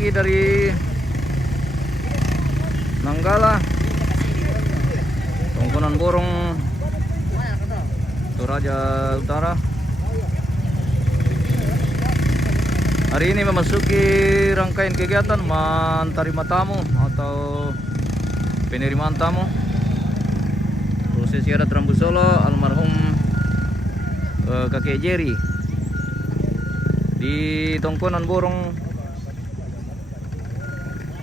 pagi dari Nanggala, Tongkonan Borong, Toraja Utara. Hari ini memasuki rangkaian kegiatan menerima tamu atau penerimaan tamu. Prosesi adat Rambu Solo almarhum kakek Jerry di Tongkonan Borong,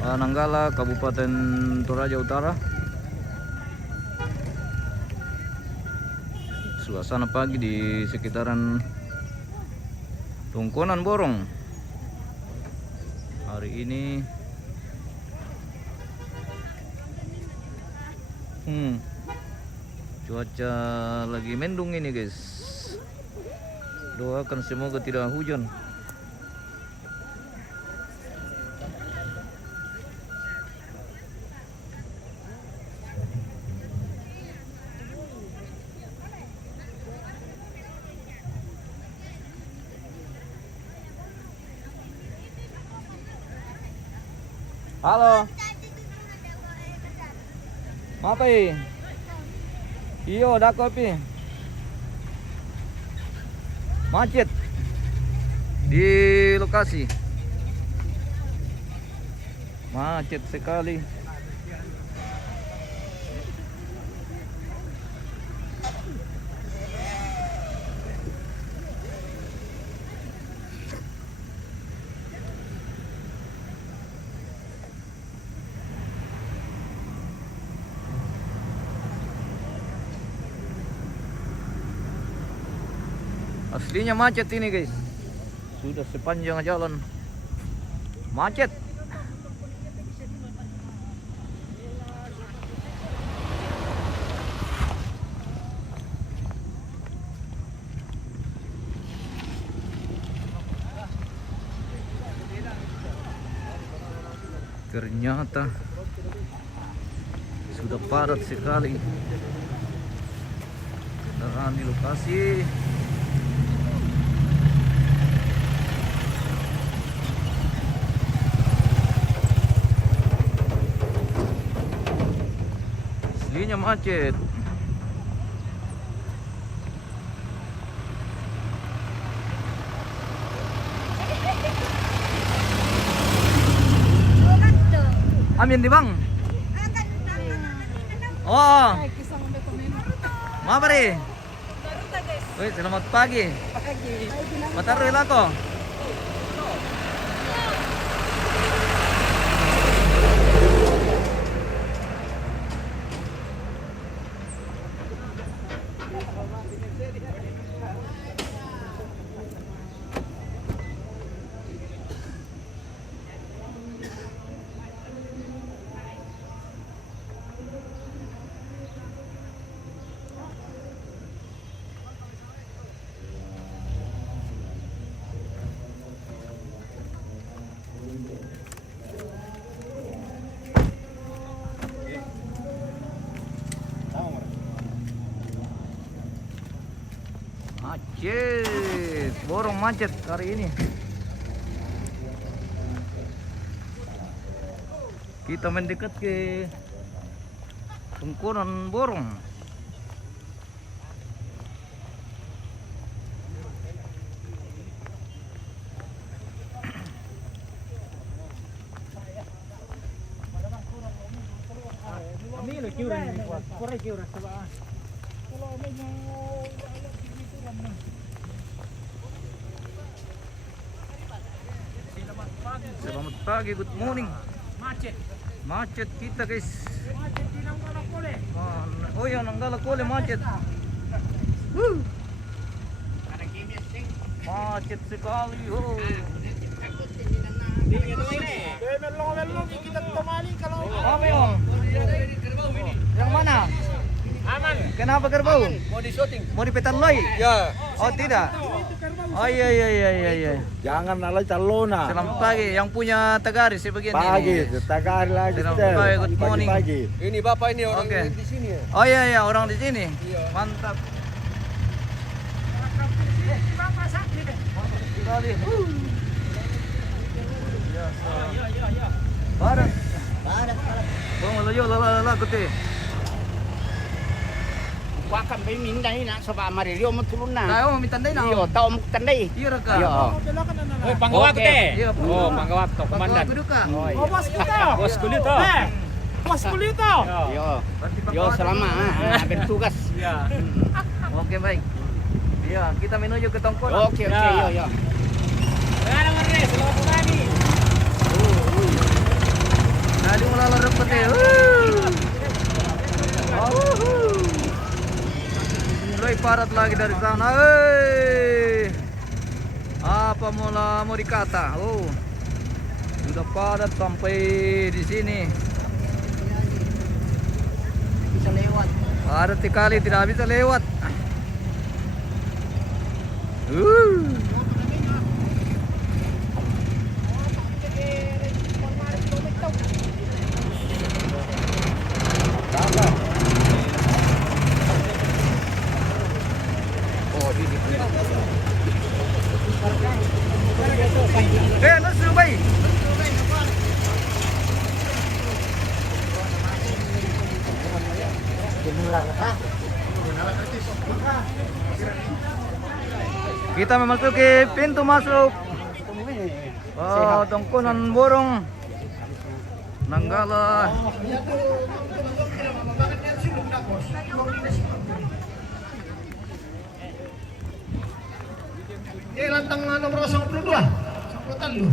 Nanggala, Kabupaten Toraja Utara. Suasana pagi di sekitaran Tongkonan Borong. Hari ini cuaca lagi mendung ini guys. Doakan semoga tidak hujan. Halo. Apa ini? Iyo, ada kopi. Macet di lokasi. Macet sekali. Aslinya macet ini guys. Sudah sepanjang jalan macet. Ternyata sudah padat sekali kendaraan di lokasi. Aslinya macet. Amin di bang. Oh. Apa nih? Wih, selamat pagi. Mataruh lako. Macet, Borong macet hari ini. Kita mendekat ke Tongkonan Borong. Selamat pagi, good morning. Macet kita guys. Oh ya, Nanggala Kole macet. Macet sekali. Oh. Yang mana? Aman. Kenapa kerbau? Mau di syuting? Mau di Petarloi? Ya. Oh tidak. Oh iya. Jangan alay calona. Selamat pagi. Yang punya Tagari sih begini. Pagi, Tagari lagi. Selamat pagi, good morning. Pagi. Ini bapak ini orang Oke. di sini ya. Oh iya, orang di sini. Iya. Mantap. Mantap sekali. biasa. Barat. Bang, layo lala kuti. Qua kan bay min dai na sa ba Mario mo tulun na. Tayo mitanday na. Iyo, tao mo tanday. Iya ra ka. Iyo. Oy, panggawak Okay. te. Iya. Oh, panggawak to, komandan. Kudu ka. Bos kita. Bos kulit to. Bos kulit to. Iyo. Berarti Yo selama bertugas. Ya. Oke, baik. Iya, kita menuju ke Tongkol. Oke, oke, yo yo. Sekarang ngeri, selamat pagi. Tadi melalui peti. Mulai parat lagi dari sana. Apa mau dikata? Oh, sudah padat sampai di sini. Bisa lewat. Padat sekali, tidak bisa lewat. Nasu bay. Kita memasuki pintu masuk Tongkonan Borong Nanggala. Lantang nomor 22. Sambutan lu.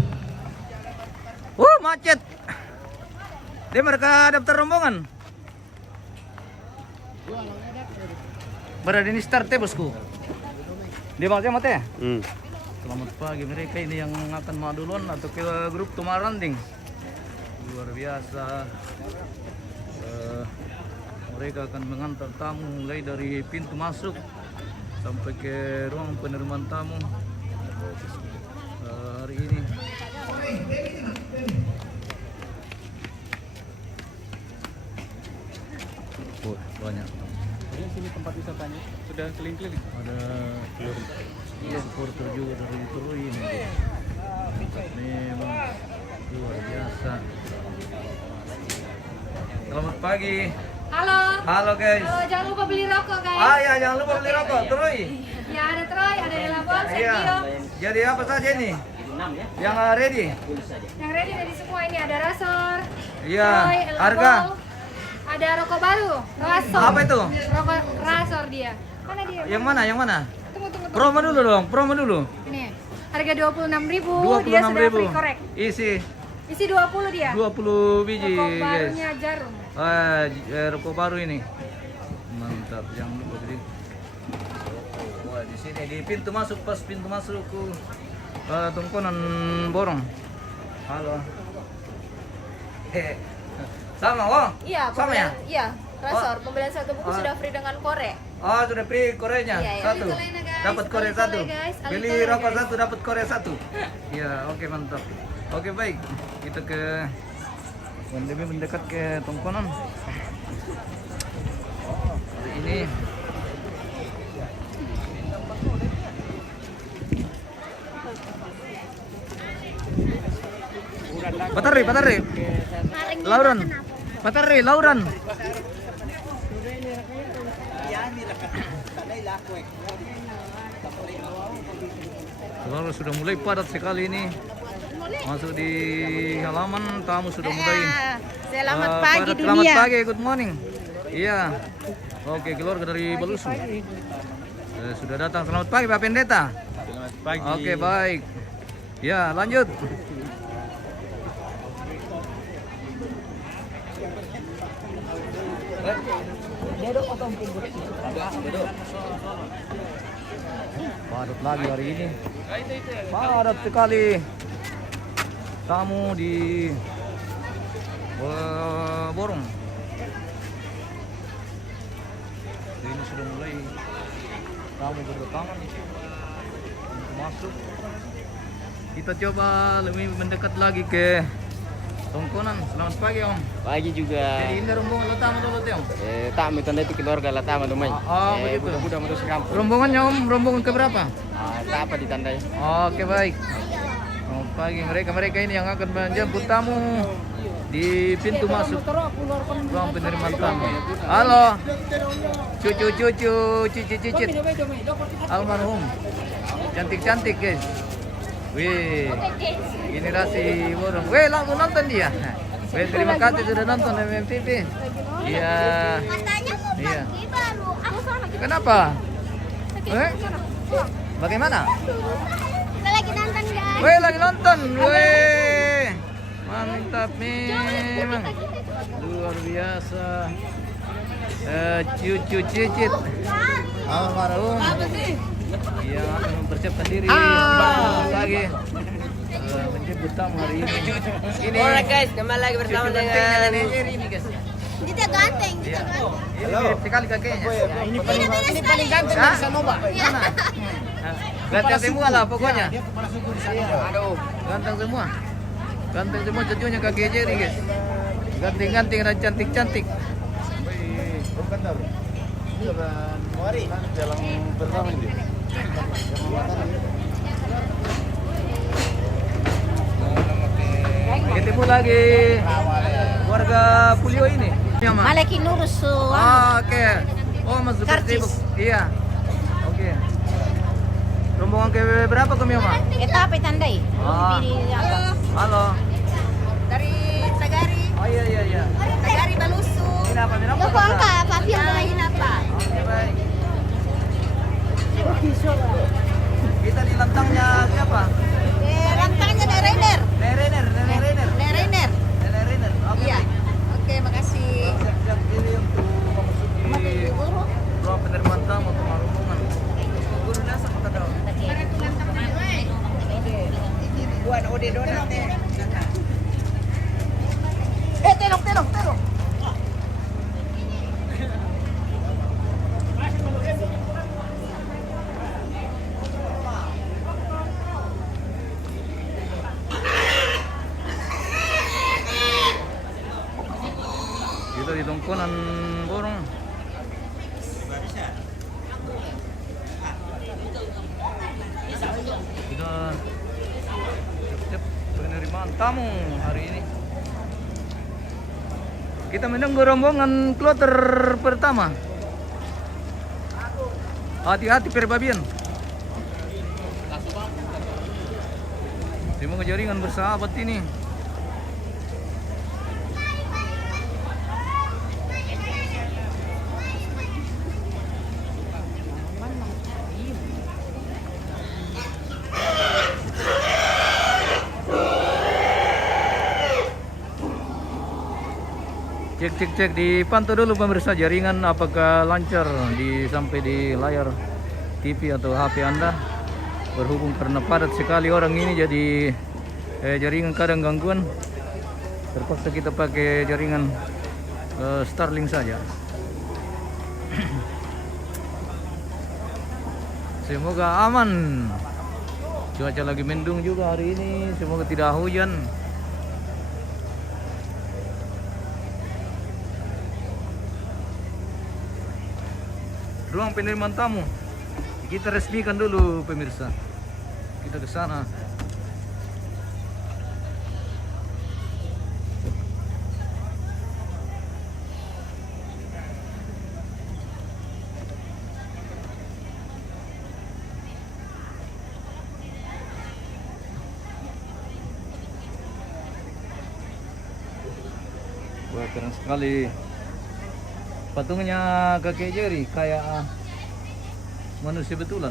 Macet. Dia mereka daftar rombongan. Berada ini start ya bosku. Dia macam mate. Selamat pagi mereka ini yang akan mau duluan atau ke grup Tumaranding. Luar biasa. Mereka akan mengantar tamu mulai dari pintu masuk sampai ke ruang penerimaan tamu hari ini. Oh, banyak. Ini sini tempat wisatanya sudah keliling-keliling. Ada supporter juga dari Turu ini. Memang luar biasa. Selamat pagi. Halo. Halo guys. Halo, jangan lupa beli rokok guys. Ya, jangan lupa beli rokok. Troy. Ya ada Troy, ada Delabon, Iya. Sekio. Jadi apa saja ini? Yang ready? Yang ready dari semua ini ada Rasor. Iya. Troy, Elabon. Harga? Ada rokok baru, Rasor. Apa itu? Rokok Rasor dia. Mana dia? Yang mana? Yang mana? Tunggu. Promo dulu dong, promo dulu. Ini. Harga 26.000, dia sudah 26.000. free korek. Isi 20 dia. 20 biji, Rokok guys. barunya Jarum. Rokok baru ini. Mantap, jangan lupa beli. Wah, di sini di pintu masuk, pas pintu masuk ke Tongkonan Borong. Halo. Sama, oh? Iya, Sama ya? Iya, Rasor. Pembelian satu buku sudah free dengan korek. Oh, sudah free korenya Iya, iya. satu. Alitoleina, guys. Dapat korek Alitoleina, satu. guys. Beli Alitoleina, rokok guys. satu dapat korek satu. Iya, oke mantap. Oke baik. Kita ke lebih mendekat ke Tongkonan. Hari ini Patari. Lauran. Patari, Lauran. Saudara sudah mulai padat sekali ini. Masuk di halaman, tamu sudah mulai. Selamat pagi dunia. Selamat pagi, good morning. Iya. Oke, keluarga dari Balusu. Sudah datang. Selamat pagi Pak Pendeta. Selamat pagi. Oke, baik. Ya, lanjut. Padat lagi hari ini. Padat sekali. Tamu di Borong. Ini sudah mulai tamu berdatangan masuk. Kita coba lebih mendekat lagi ke Tongkonan. Selamat pagi Om. Pagi juga. Jadi ini rombongan Latama dulu Om. Tamu tanda itu keluarga Latama lumai. Begitu. Budak terus kampung. Rombongannya Om, rombongan keberapa? Apa ditandai? Oke baik. pagi mereka ini yang akan menjemput tamu di pintu masuk ruang penerimaan tamu. Halo, cucu cicit almarhum, cantik guys. Wih, inilah si Borong. Wih, langsung nonton dia. Wih, terima kasih sudah nonton MMTV. Iya. Katanya mau Iya. pergi baru. Aku sama. Kenapa? Bagaimana? Kita lagi nonton guys. Wih, lagi nonton. Wih, mantap memang. Luar biasa. Cucu cicit almarhum yang akan mempersiapkan diri pagi menjemput tamu hari ini. Alright guys, kembali lagi bersama dengan ini guys. Dia ganteng, dia Iya. ganteng. Ini mirip sekali kakeknya. Ini paling ganteng Hah? dari Sanova. Mana? Ganteng semua lah pokoknya. Dia kepala suku di Sanova. Aduh. Ganteng semua. Ganteng semua cucunya kakek Jerry guys. Ganteng-ganteng dan cantik-cantik. Ketemu lagi warga Pulio ini. Malaki Nurus. Oke. Oh, masuk sibuk. Iya. Oke. Rombongan ke berapa kami, Ma? Kita apa tandai? Ah. Halo. Dari Tagari. Oh iya. Tagari Balusu. Ini apa? Loko angka, papi yang apa? Oke, baik. Kita di lantangnya siapa? Rantangnya Nerener. Nerener. Nerener. Oke. Iya. baik. Oke, makasih. Siap-siap ini untuk memasuki ruang penerimaan tamu untuk rombongan. Guru nasa apa kata? Buat ode donat. Terong. Kita di tongkonan Borong. Kita siap penerimaan tamu hari ini. Kita menunggu rombongan kloter pertama. Hati-hati perbabian. Semoga jaringan bersahabat ini. Cek dipantau dulu pemirsa jaringan apakah lancar sampai di layar TV atau HP Anda. Berhubung karena padat sekali orang ini jadi jaringan kadang gangguan. Terpaksa kita pakai jaringan Starlink saja. Semoga aman. Cuaca lagi mendung juga hari ini, semoga tidak hujan. Ruang penerimaan tamu. Kita resmikan dulu pemirsa. Kita ke sana. Wah, keren sekali. Patungnya kakek Jerry kayak manusia betulan.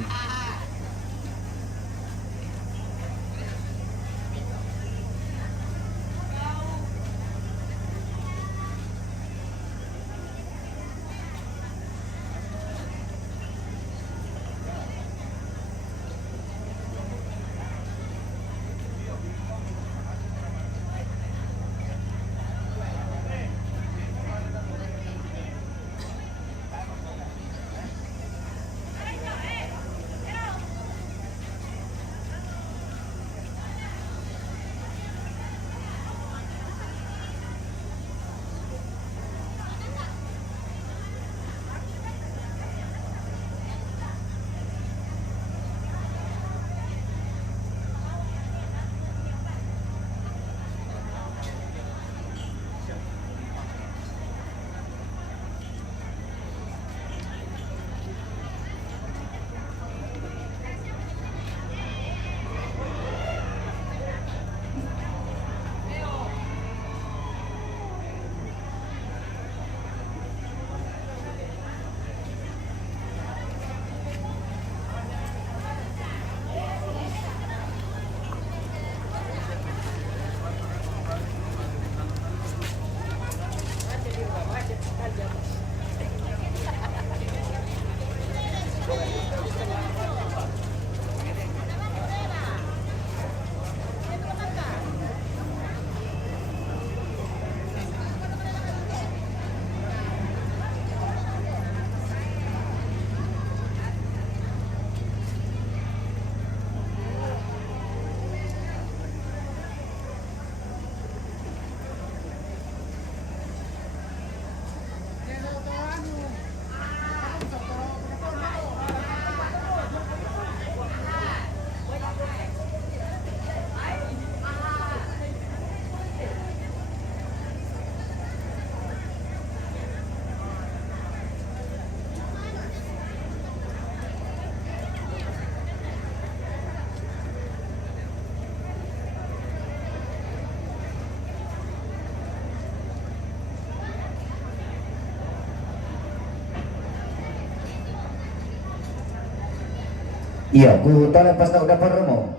Iya, ku tanah pas nak dapat remo.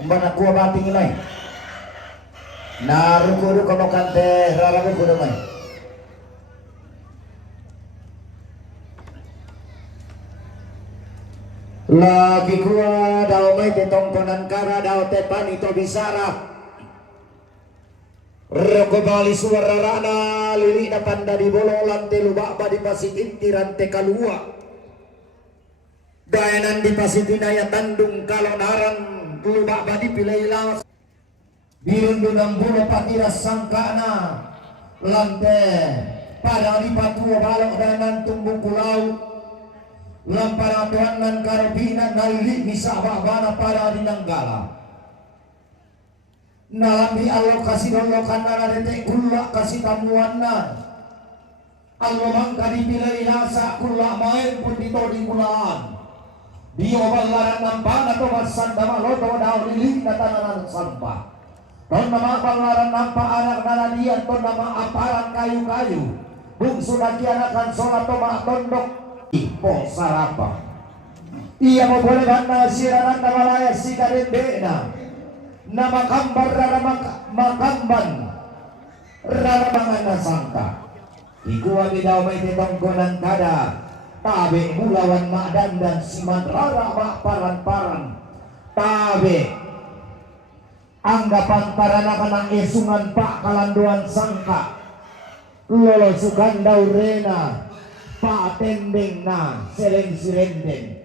Umbana ku bating inay. Narukudu kono kante rarabu kudu mai. Lagi kuah daw may tetongkonan kara daw tepani to bisara. Roko bali suara rana lili na panda di bololan te lubak ba di pasitintiran te kalua. Dayanan di pasitinaya tandung kalonaran lubak ba di pilay lawas. Birundun ang bulo patiras sangkana lante para di patua balok dayanan tumbuk pulau. Lamparatuan nan karobinan nalili bisa babana para di nanggala. Nalambi Allah kasih dolokan na detek kula kasih tamuan na. Allah mangka dipilai nasa kula main pun ditodi kulaan. Dio balaran nampana to masan dama loto daw lili na tananan sampah. Ton nama balaran nampa anak nanadian ton nama aparan kayu-kayu. Bungsu lagi anakan sholat to mak tondok. Po sarapa. Ia mau boleh mana siranan nama layak si kadendena. Nama kambar rara makamban rara mangana sangka. Ikuwa bidaw may tetongkonan kada. Tabe bulawan madan dan siman rara mak paran-paran. Tabe anggapan parana kanang esungan pak kalanduan sangka. Lolo sukan daurena. Pak tendeng na sereng sirendeng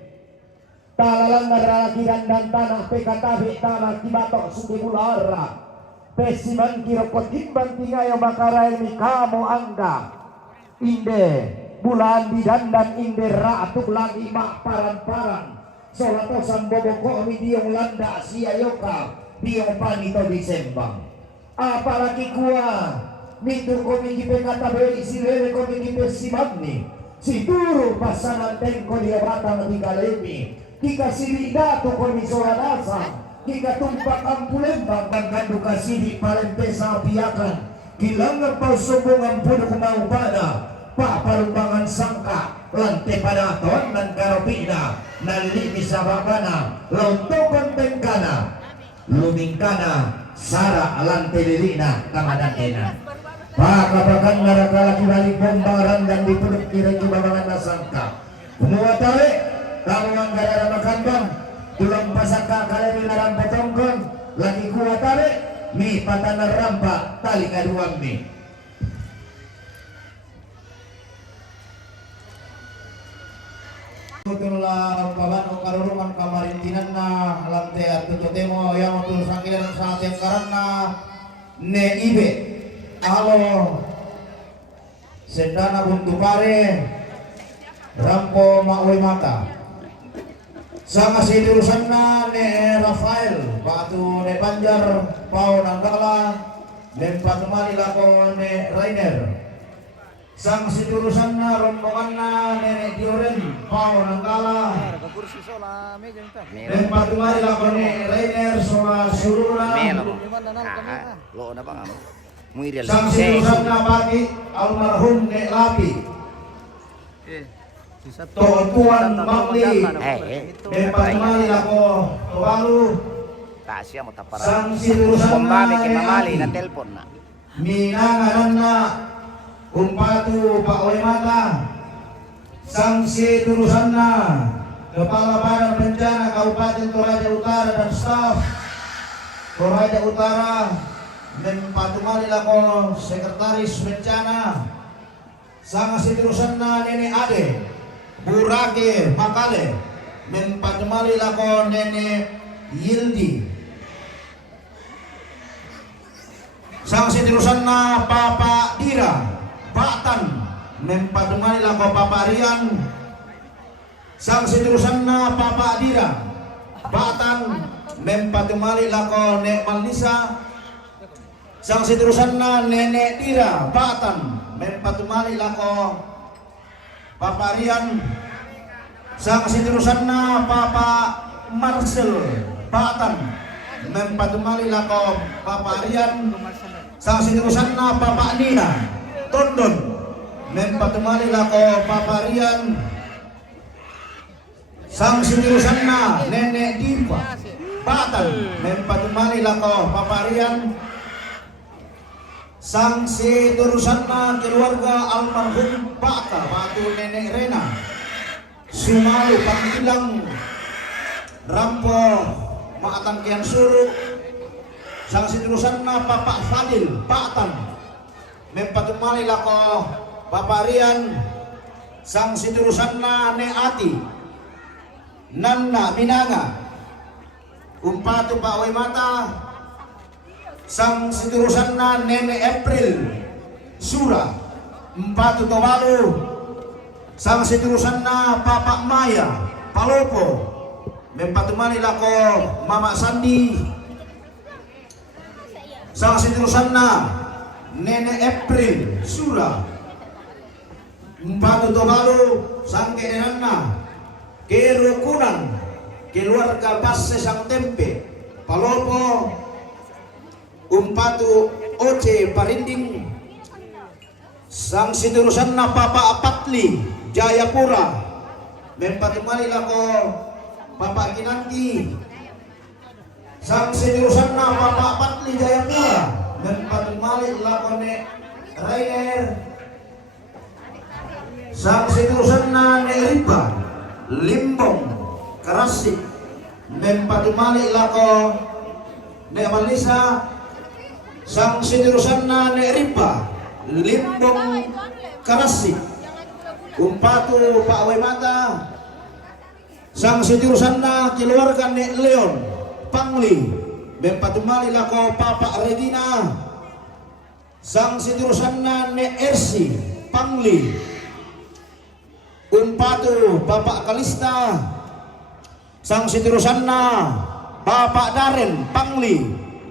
talalang naralakiran dan tanah pekatabi tanah kibatok suki bulara pesiman kirokot timbang tingayo makarael mi kamu angga inde bulan di dandan inde ratuk lagi mak paran-paran solatosan boboko mi diong landa siayoka diong panito disembang apalagi kuah mintur komiki pekatabi sirene komiki pesimagni si turu pasangan tengko dia batang tiga lemi kika siri datu komisora dasa kika tumpak ampulembang dan kandu kasiri palempesa piakan kilang ngepau sombong ampun kumau pada pak parumbangan sangka lantai pada ton dan karopina nalili misabakana lontokon tengkana lumingkana sara lantai lilina kamadan ena Pakapakan neraka lagi balik bombaran dan dipeluk kira kibabangan nasangka. Penguatale, kamu anggara makan bang, tulang pasaka kalian naram potongkon, lagi kuatale, mi patana rampa tali kaduang mi. Itulah kawan karuruman kamarintinan na lantai atau temo yang untuk sangkiran saat yang karena ne ibe. Halo sendana buntu pare rampo maui mata sama si urusanna ne Rafael batu ne Banjar pau nanggala dan patumali lako ne Rainer sang si urusanna rombonganna nenek Dioren pau nanggala dan patumali lako ne Rainer sola suruna Lo na bang sang sinusan bagi almarhum Nek Lapi Tuan Mangli dan patumali ako Tuwalu Tasya mo tapara. sang sinusan Bombame kay mamali na telepon na. minanganan na umpatu Pak Mata sang sinusan na Kepala Badan Bencana Kabupaten Toraja Utara dan staf Toraja Utara dan patumali lako sekretaris bencana sang siturusan na Nenek Ade Burage Makale dan patumali lako Nenek Yildi sang siturusan na Papa Dira Batan dan patumali lako Papa Rian sang siturusan na Papa Dira Batan dan patumali lako Nek Malisa sang siturusan na Nenek Tira Batan mempatumali lako Papa Rian sang siturusan na Papa Marcel Batan mempatumali lako Papa Rian sang siturusan na Papa Nina Tondon mempatumali lako Papa Rian sang sitirusanna Nenek Diva Patan mempatumali lako paparian sang sitirusanna keluarga almarhum Paka Batu Nenek Rena Sumalu Pangkilang Rampo Maatan Kian Suruk sang sitirusanna Papa Fadil Patan mempatumali lako paparian sang sitirusanna Neati Nana Minanga umpatu Pak Wemata sang sitirusanna Nenek April Sura empatu Tobalu sang sitirusanna Papa Maya Palopo mempatumali lako Mama Sandi sang sitirusanna Nenek April Sura empatu Tobalu sang keenanna kerukunan keluarga Basse sang Tempe Palopo umpatu Oce Parinding sang sitirusanna Papa Apatli Jayapura mempatumali lako Papa Kinanti sang sitirusanna Papa Apatli Jayapura mempatumali lako Nek Rainer sang sitirusanna Nek Riba Limbong Kerasik mempatumali lako Nek Malisa sang sitirusanna Nek Riba Limbong Kerasik umpatu Pak Wemata sang sitirusanna keluarga Nek Leon Pangli mempatumali lako Papa Regina sang sitirusanna Nek Ersi Pangli umpatu Bapak Kalista sang sitirusanna Bapak Daren Pangli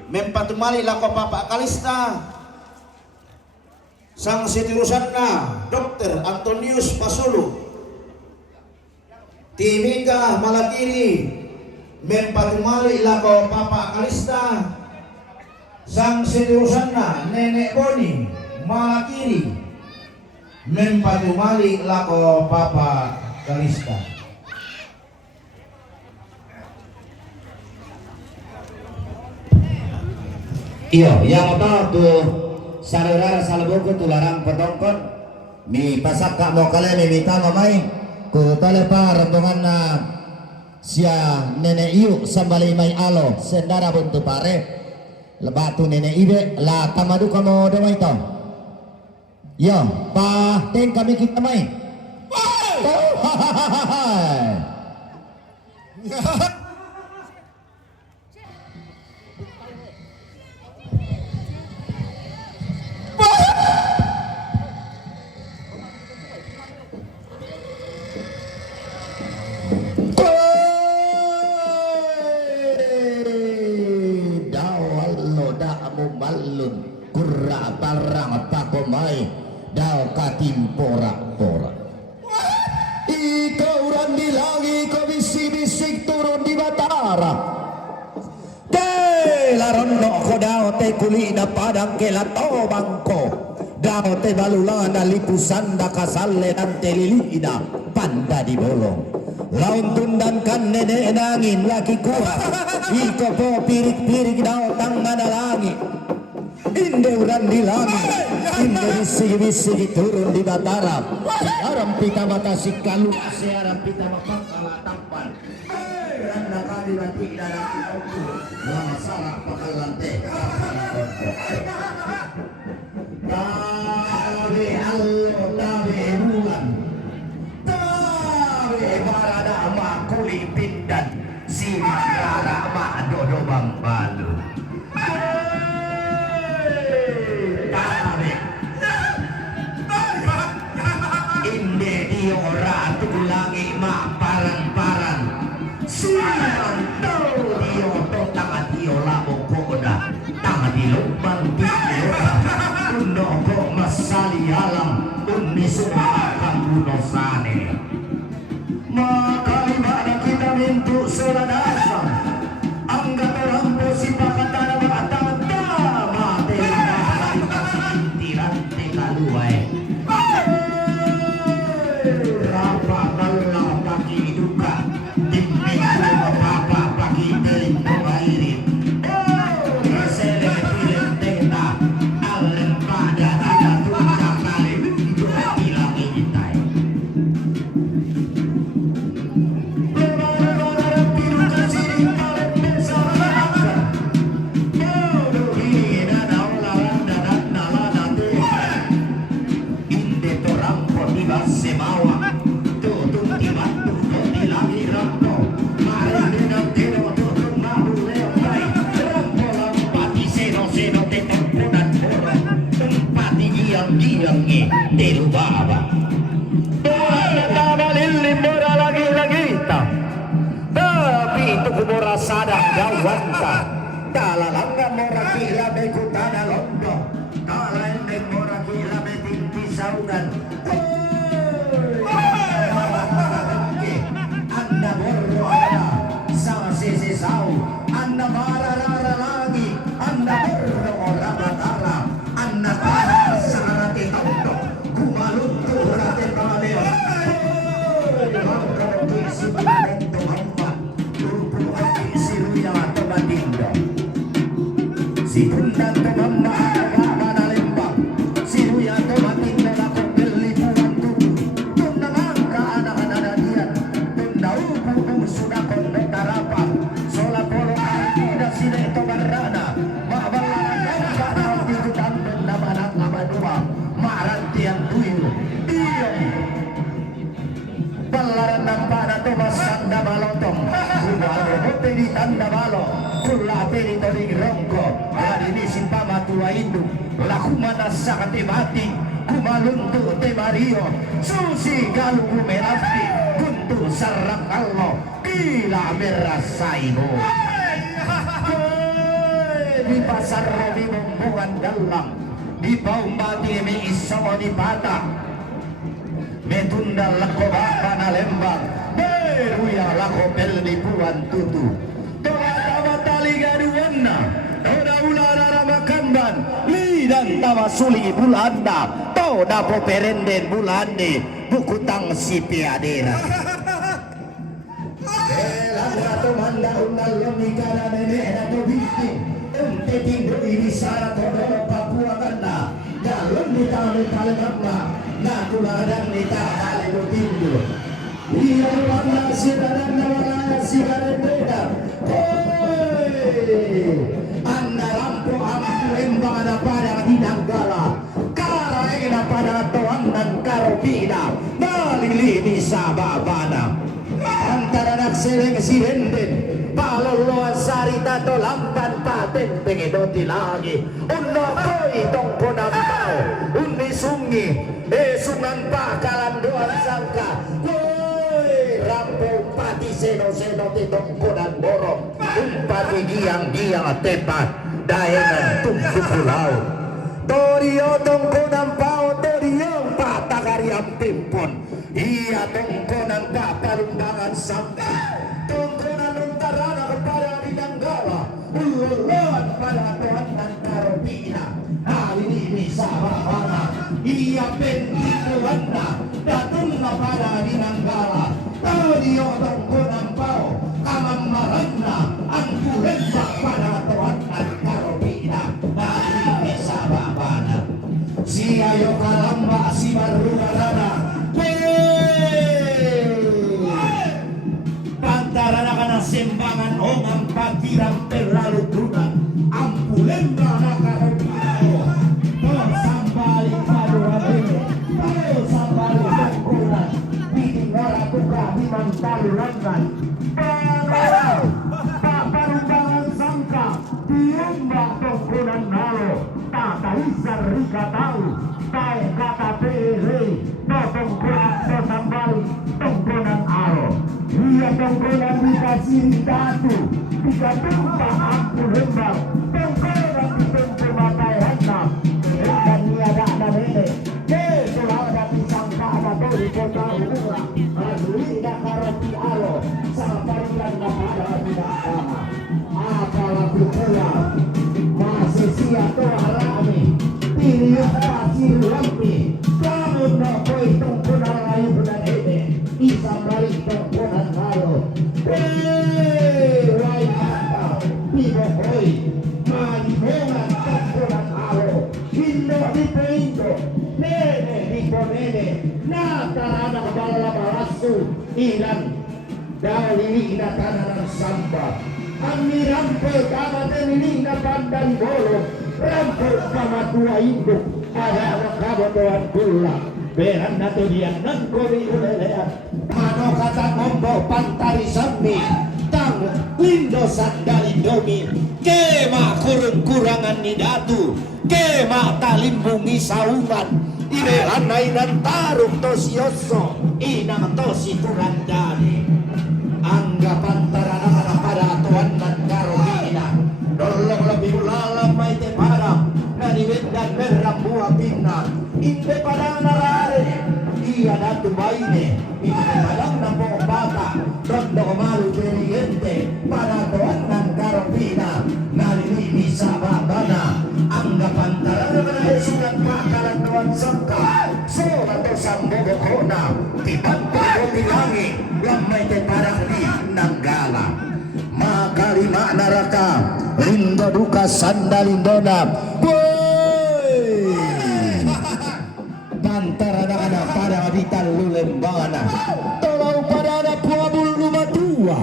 mempatumali lako Bapak Kalista sang sitirusanna Dr. Antonius Pasolo Timika Malakiri mempatumali lako Bapak Kalista sang sitirusanna Nenek Boni Malakiri mempatumali lako Papa Kalista. Iyo, yang otak tuh saudara salbuku tularang petongkon mi pasak kak mau kalian minta ngomai ku talepa rentungan na sia Nenek Iu sambali mai alo sendara buntu pare lebatu Nenek Ibe la tamadu kamu demai tau. Yo, pa ten kami kita main. Malun kurra barang pakomai dau katim porak-porak iko uran di langi ko bisik-bisik turun di batara te larondo ko dau te kulina padang kelato bangko dau te balulana lipusanda kasalle nante lilina panda di bolong laun tundankan nenek nangin laki kuat iko po pirik-pirik dau tangan langit inde uran di langit inde bisik-bisik turun di batara siaram pita batasi kalu siaram pita mapangkala tampan randa kali nanti dalam itu lama salah pakal lantai tawe allo tawe bulan tawe barada ma kuli pindan si marara ma dodo bang balu inde dio ratu langi ma paran-paran siang tau dio to tangan dio labo koda tangan di lubang dio kuno ko masali alam unni sumakan kuno sane maka ibadah kita mintu soladasa angga terampo si pakatana makatata mate tirante kaluai rapa kalau kaki duka Sangka Dalalanga mora kila bekutana londo Dalaendeng mora kila betinti saunan Anda borro ada sama sisi sau Anda marah lagi Anda borro orang batala Anda parah sarati tondo Kumaluntu raten baleo Mangkau kisi bintu hamba Lupu hati siruya tobadindo Si pundan to mama agama na lembang Siruya tobadindo na kumbeli puan tutu Tunda mangka anak-anak dian Tunda upu sudah kondo tarapang Sola polo arida sine tobarana Mabalarang kana tikutan benda banak abadua Maranti yang tuyu Iyong Palaran ng pana tumasang na balotong Kumalo hote di tanda balo Kulate di toring rongko Adinisin pa matuwa indu Lakumana sa katibati Kumaluntu te Mario Susi galu kumerafti Kuntu sarang kallo Gila merasai mo Di pasar robi mumbuan dalang Di paumbati may iso di pata Metunda lako baka na lembang Beruya lako pelni puan tutu Tola tawa tali gaduan na Toda ulara ramakamban Lidan tawa suli bulanda Toda po perenden bulande Bukutang si piadera Elang rato manda unal lomika na nene na tobiti Unte tindo ini sana kodoro Papua kanda Galon di tamu kalemama Nakuladang nita halimu tindu Iya panggang sidaran nawala sigaret beda Anda rampo amku embang ada pada dinanggala Kala ena pada toang dan karobina Malili sababana Antara nak seleng si henden Paloloan sarita to lampan paten pengedoti lagi Uno koi tongko nampau Undi sungi sungan pakalan doan sangka Woi rampung pati seno-seno titongko dan borong Umpati giang-giang tepat Daengan tumpu pulau Torio tongko nampau Torio patakariam timpon Iya tongko nampak palumbangan sampai Tongko nanuntarana kepada Dinanggala Ululuan pada Tuhan dan Karobina Hari ini bisa bahana Iya penting anda Datung pada Dinanggala Torio tongko nampau Kamang marana Angku lembak pada Tuhan dan Karobina Hari ini bisa bahana Si ayo kalamba si barugarana Pantarana kana sembangan ongang patirang terlalu tunan Ampulembra na karobinayo Tol sambali paduradene Tol sambali tongkulan Biting ora tuka bimang talurangan Pangarau Paparumbangan sangka Tiumba tongkulan nalo Tata isar rika tau Tae kata pere Tongkulan to sambali tongkulan aro Iya tongkonan dikasih datu Tiga tumpah aku lembang Tongkonan ditempuh matai hendak Dan niada ada nene Kesulau dan disangka ada beri kota umurah Aduli dak karoti alo Sama parilan dak ada tidak sama Apalagi pula Masih siap toa rame Tiriuk pasir lampi Kamu nopoi tongkonan layu dan hede Isa balik tongkonan halo Wai anda Pibo hoi Manibongan tongkonan halo Indo dipo indo Nene dipo nene Natarana kepala balasu Ilan Dali ina kanan samba Ami rampe kamate nilina pandan bolo Rampe kamatua induk Ada anak kabotoan gula Beran nato diang nan kori ulelean Mano kata ngombo pantari sambi Tang windo sandali domi Kema kurang-kurangan ni datu Kema talimbungi saungan Ilehan nainan taruk tosioso Inang tosi kurandani Anggapan tarana pada tuan dan karobina baine ipinalang na po bata tondo malu dirigente para doan ng karapina nalilini sa babana ang gapantaran na sulat makalanduan sangka so ato sambogo ko na tipagpago tilangi gamay te parang di nanggala makalima naraka lindo duka sandalindona boy bantara na anak para di talulembangan tolong pada anak puabul rumah tua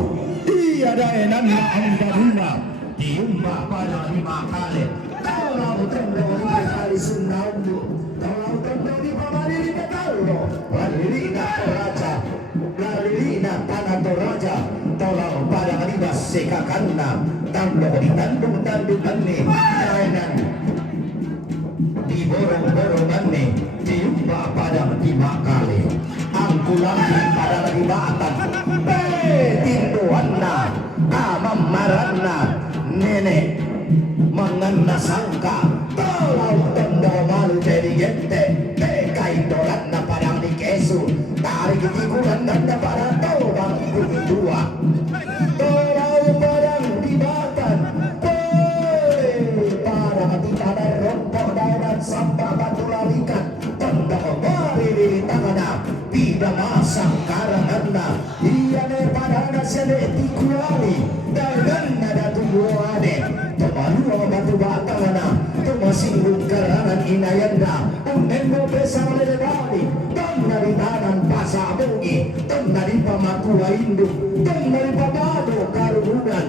iya daenan na ang daruna tiumba pada lima kali tolong tendo di kali sundaundu tolong tendo di pamariri katalo paririna toraja paririna tanah toraja tolong pada kalibas sekakanna tando di tandung-tandungan ni daenan di borong-borongan ni tiumba pada lima kali ang kulangi pada libatan tinduan na kamamaran nenek mengena sangka tolong tendo malu inteligente tekai dolat na padang di kesu tarik tikulan dan pada tolong bumi dua tolong padang dibatan para mati pada rompok daerah sampah batu larikan tenda kembali di tangan tidak masang karangan iya ne pada nasade tikuali dan ada tumbuhane Temalu batu batangana Tumasinggung karangan inayanda Unengo besar lelebani Dan dari tanan pasabungi Dan dari pamakuwa induk Dan dari pamado karunan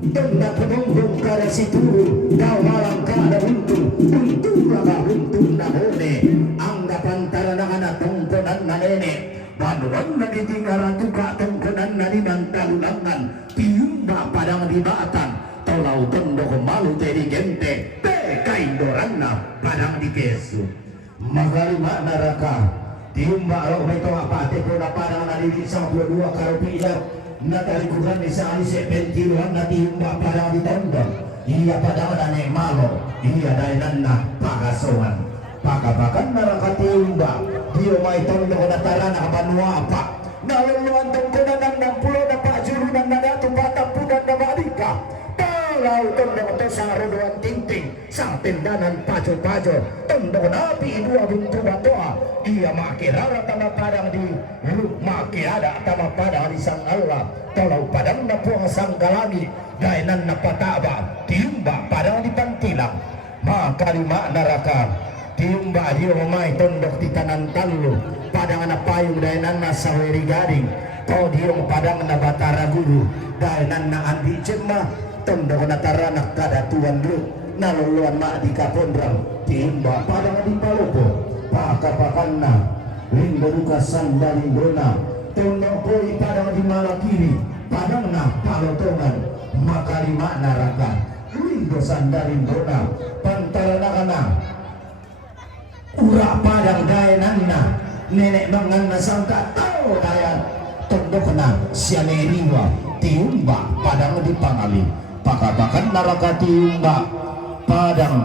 Dan dari penunggung kada situru Kau malang kada untung Untung laga untung nahone Anggapan taranang tongkonan na nenek Banuan na ditinggalan tuka tongkonan na limang talulangan Tiumba padang dibatan Tolau tondo malu teri gente Tekai doranna padang di kesu Magalima naraka Tiumba roh meto apa teko na padang na lili sang dua karupila Natalikuran ni sa alise pentiluan na tiumba padang di tondo Iya padang na ne malo Iya dainan na pagasoan Pagabakan naraka tiumba Dio may tondo na tala na kabanua apa Naluluan tongko na ng 60 na pajuru ng nadatu patapunan na malika Lau tondo to sa rodoan tingting sa tindanan pajo-pajo tondo napi dua buntu batoa ia makirara tama padang di makiada tama padang di sang Allah tolong padang na puang sang galangi dainan na pataba tiumba padang di pantilang makalima naraka tiumba di rumai tondok di tanan talu padang na payung dainan na saweri gading kau diung padang na batara guru dainan na andi cemma tondo na taranak kada tuan lu naluluan mak di kapondrang timba padang di palopo pakapakanna lindo luka sandalindona tondo poi padang di malakiri padang na palotongan makalima naraka lindo sandalindona pantaranakana ura padang dayananna nenek mangan sangka tau dayan tondo kena sianeriwa tiumba padang di pangali pakabakan naraka tiumba padang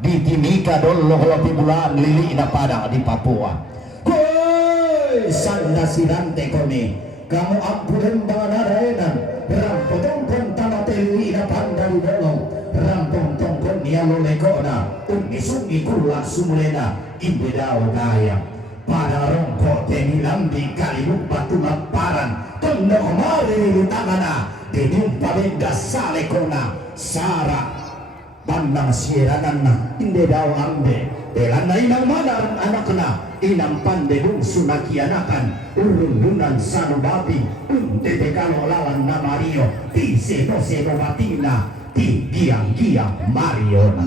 di Timika dolo di bulan lili na padang di Papua koi sanda sirante kone kamu ampunan banaraenan rampong tongkon tamateli na pandang dolo rampong tongkon niya lolekona ungisungi kula sumulena imbedao gayang pada rongko tenilang di kalibuk batu maparan tondo kemari di tangana dijumpa benda salekona sara bandang sieranan na inde daw ambe elana inang madar anakna inang pandedung sunakianakan urundunan sanubabi unte dekalo lawan na Mario ti seno batina ti giang Mariona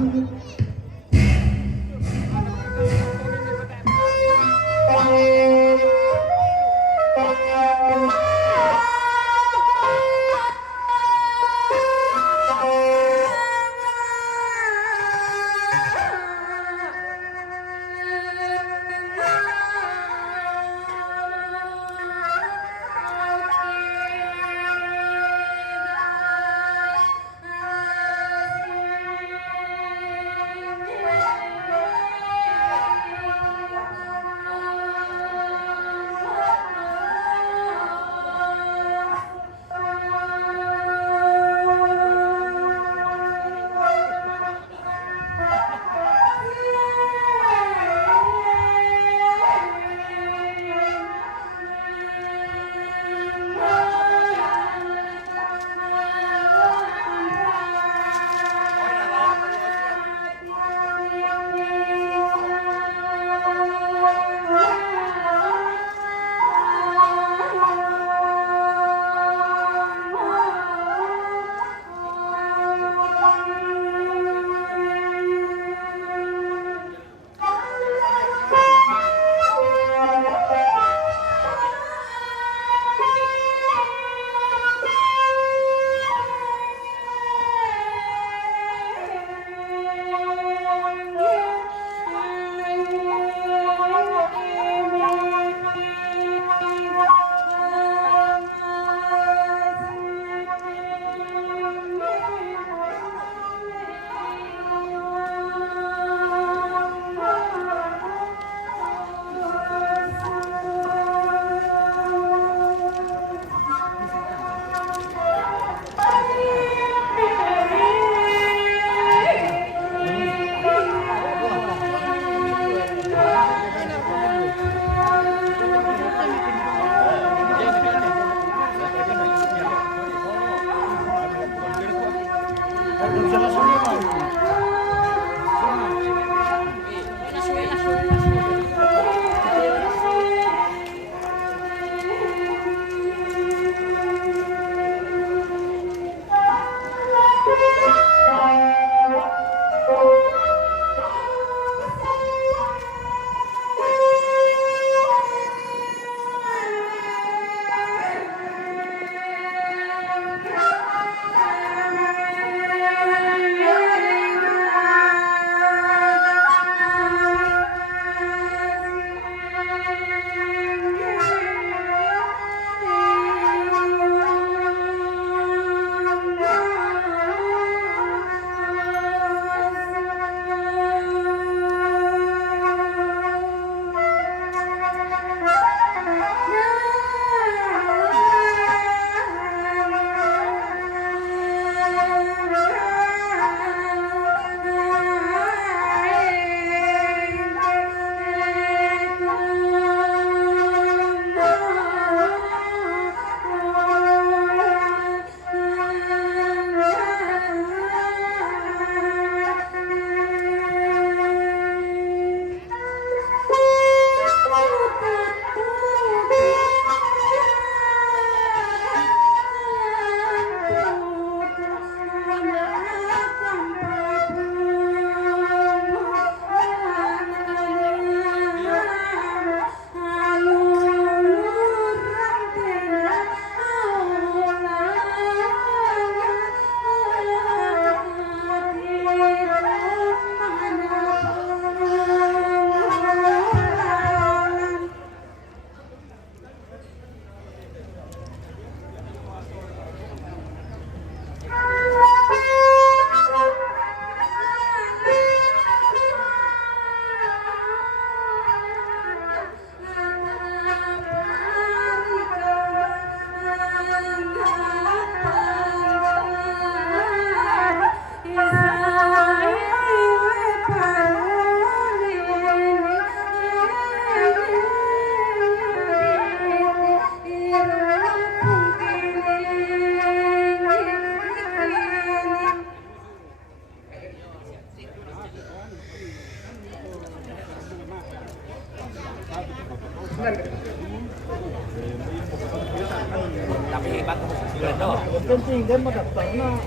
Penting dia mendaftar nah.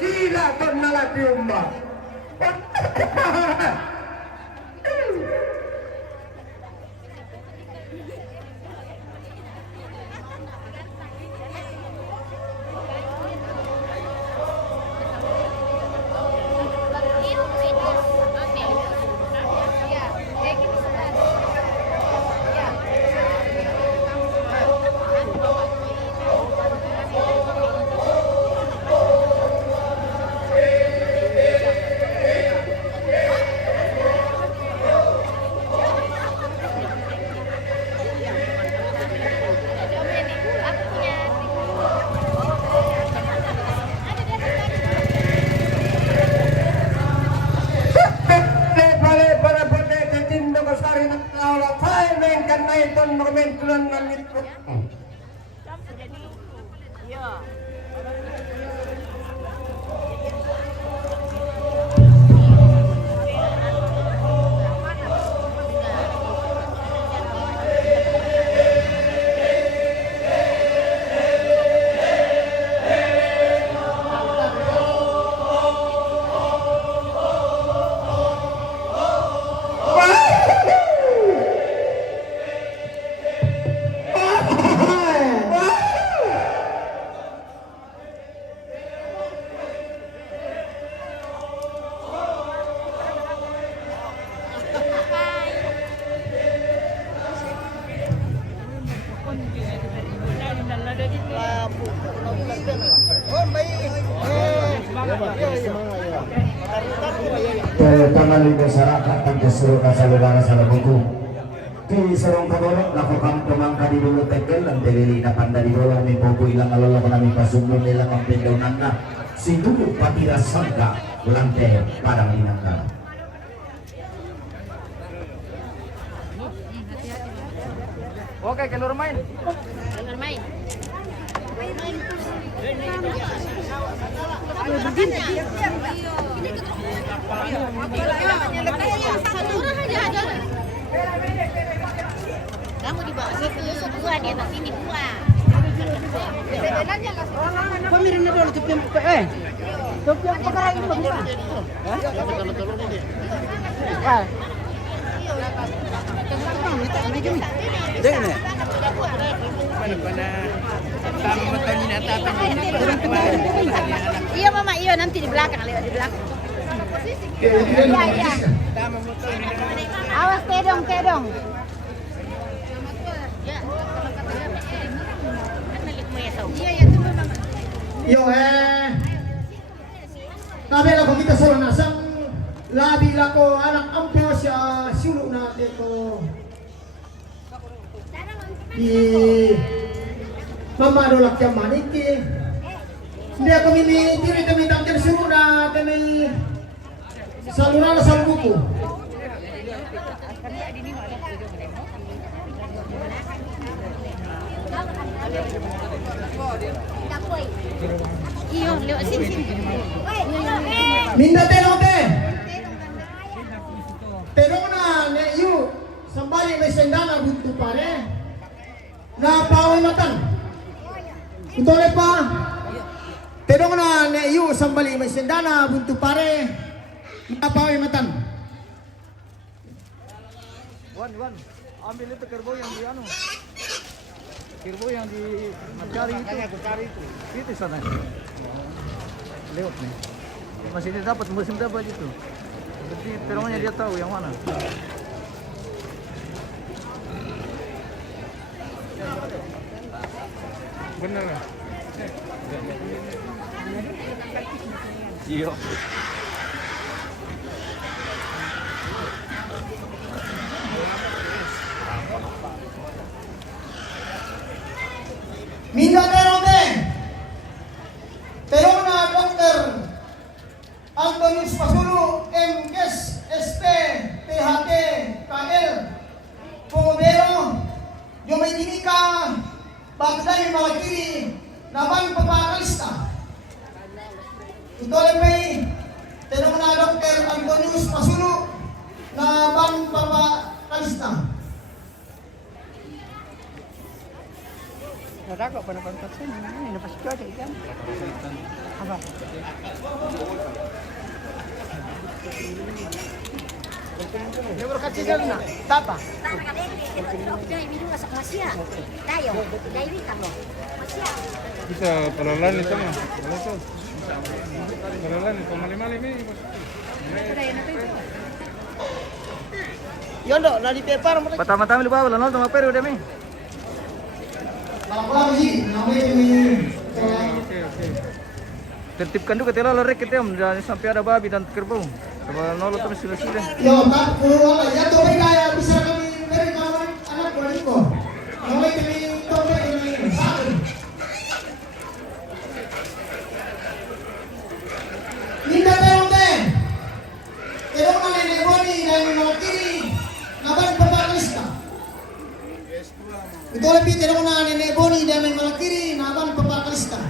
Gila ton nalati umbah. Tangan masyarakat dan keseluruh kasaudara salah buku. Di serong kagolok lakukan pemangka di dulu tekel dan telili dapan dari bawah ni popo ilang alolo kami pasunggun ilang ang pendonanna si dulu patira sangka lantai padang inangka. Oke, keluar main. Keluar main. Kamu di bawah situ, dua di atas ini dua. Pemirin dulu tuh tuh yang perkara ini bisa. Iya mama, iya nanti di belakang, lewat di belakang. Iya. Awas tedong. Yo kabela ko kita solo nasang labi lako anak ampo siya suluk na dito di mamado lakya maniki hindi ako diri kami tangkir suluk na kami saluna sa buku. Iyo, lewat sini. Minda terong te. Terong na ne yu sambali may sendana buntu pare. Na paway matan. Utole pa. Terong na ne yu sambali may sendana buntu pare. Na paway matan. Wan, ambil itu kerbau yang di anu. Kerbau yang di cari itu. Itu sana. Lewat nih. Masih dapat musim dapat itu. Berarti terongnya dia tahu yang mana. Benar. Iya. Minda terong te. Terong na Dr. Antonius Pasulu, MKes, SP, THT, KL, Pomodero, Yomay Tinika, Bagday Malakiri, Naman Papakalista. Ito lepay, terong na Dr. Antonius Pasulu, Naman Papakalista. Ada kok pada ini pasti ada ikan. Apa? Dia berkaca jalan na, tapa. Bisa pelalan itu mah. Pelalan itu mali-mali nih. Yondo, nadi tepar mereka. Pertama-tama lupa nol sama Peru deh mi. Kalau sih, namanya ini. Tertibkan juga telah lorek kita jangan sampai ada babi dan kerbau. Kalau nol terus sudah. Yo, tak perlu apa ya tuh kaya bisa kami dari kawan anak buah ko. Namanya kami tobe ini satu. Minda terong teh. Terong na nenek boni dan Malakiri, naban Papakalista. Ito lebih terong na nenek boni dan Malakiri, naban Papakalista.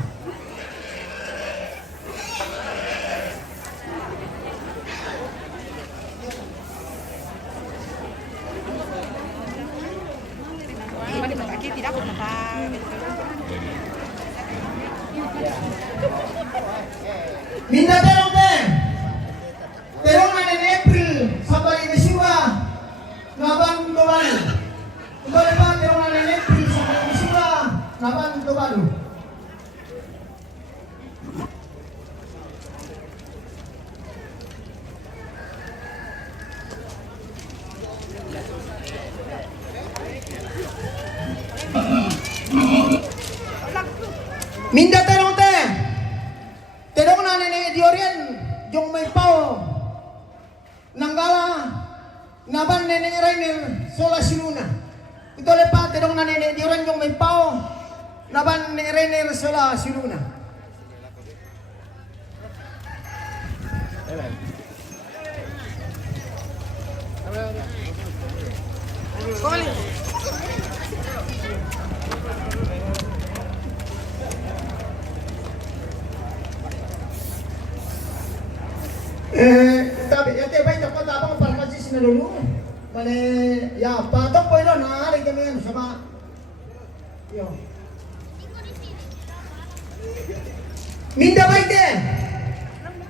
Minda terong teh. Terong na nenek April sampai Mesiwa, naban Tubalu. Ito lebih terong na nenek April sampai Mesiwa, naban Tubalu. Minda terong teh. Terong na na nene Diorian, yung may pao, nanggala, naban nene Rainer, sola sinuna. Ito lepa, tidong na nene Diorian, yung may pao, naban nene Rainer, sola sinuna. Tapi ete baik dapat apa farmasi sinalulu. Mane ya patok po ilo na ari kami ano sama. Yo. Minda baite.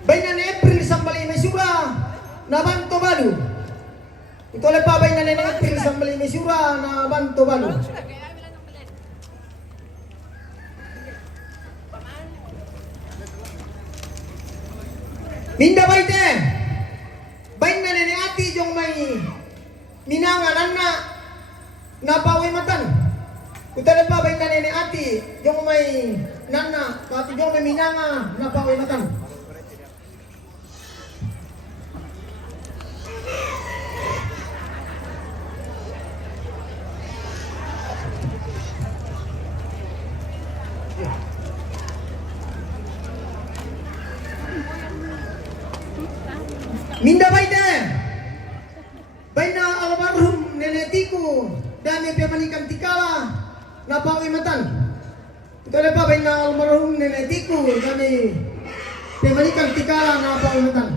Baina na April sambali mesura na banto balu. Ito le pa baina na April sambali mesura na banto balu. Minda baite. Bain na nene ati yung may minanganan na napawi matan. Kutala pa bain na nene ati yung may nana pati yung may minanga napawi matan. Minda baite. Baina almarhum nenetiku dami pemanikan tikala napawi matan. Ito na pa baina almarhum nenetiku dami pemanikan tikala napawi matan.